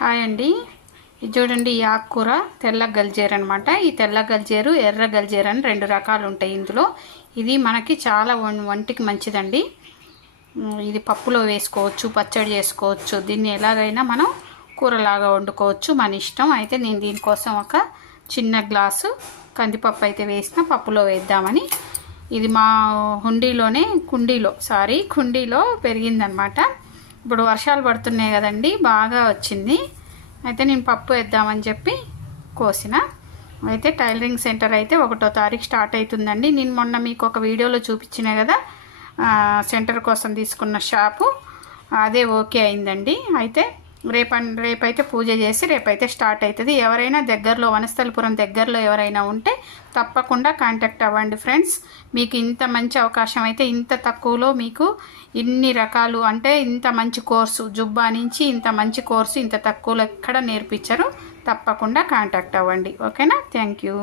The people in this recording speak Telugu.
హాయ్ అండి. ఇది చూడండి ఈ ఆకుకూర తెల్ల గల్జేరు అనమాట ఈ తెల్ల గల్జేరు ఎర్ర గల్జేరు అని రెండు రకాలు ఉంటాయి ఇందులో. ఇది మనకి చాలా వం- వంటికి మంచిదండి. ఇది పప్పులో వేసుకోవచ్చు పచ్చడి చేసుకోవచ్చు. దీన్ని ఎలాగైనా మనం కూరలాగా వండుకోవచ్చు మన ఇష్టం. అయితే నేను దీనికోసం ఒక చిన్న గ్లాసు కందిపప్పు అయితే వేసిన పప్పులో వేద్దామని. ఇది మా హుండీలోనే కుండీలో సారీ కుండీలో పెరిగిందనమాట ఇప్పుడు వర్షాలు పడుతున్నాయి కదండి బాగా వచ్చింది. అయితే నేను పప్పు వేద్దామని చెప్పి కోసిన. అయితే టైలరింగ్ సెంటర్ అయితే ఒకటో తారీఖు స్టార్ట్ అవుతుందండి. నేను మొన్న మీకు ఒక వీడియోలో చూపించిన కదా సెంటర్ కోసం తీసుకున్న షాపు. అదే ఓకే అయిందండి. అయితే రేప రేపైతే పూజ చేసి రేపైతే స్టార్ట్ అవుతుంది ఎవరైనా దగ్గరలో వనస్థలిపురం దగ్గరలో ఎవరైనా ఉంటే తప్పకుండా కాంటాక్ట్ అవ్వండి ఫ్రెండ్స్. మీకు ఇంత మంచి అవకాశం అయితే ఇంత తక్కువలో మీకు ఇన్ని రకాలు అంటే ఇంత మంచి కోర్సు జుబ్బా నుంచి ఇంత మంచి కోర్సు ఇంత తక్కువలో ఎక్కడ నేర్పించరు. తప్పకుండా కాంటాక్ట్ అవ్వండి. ఓకేనా? Thank you.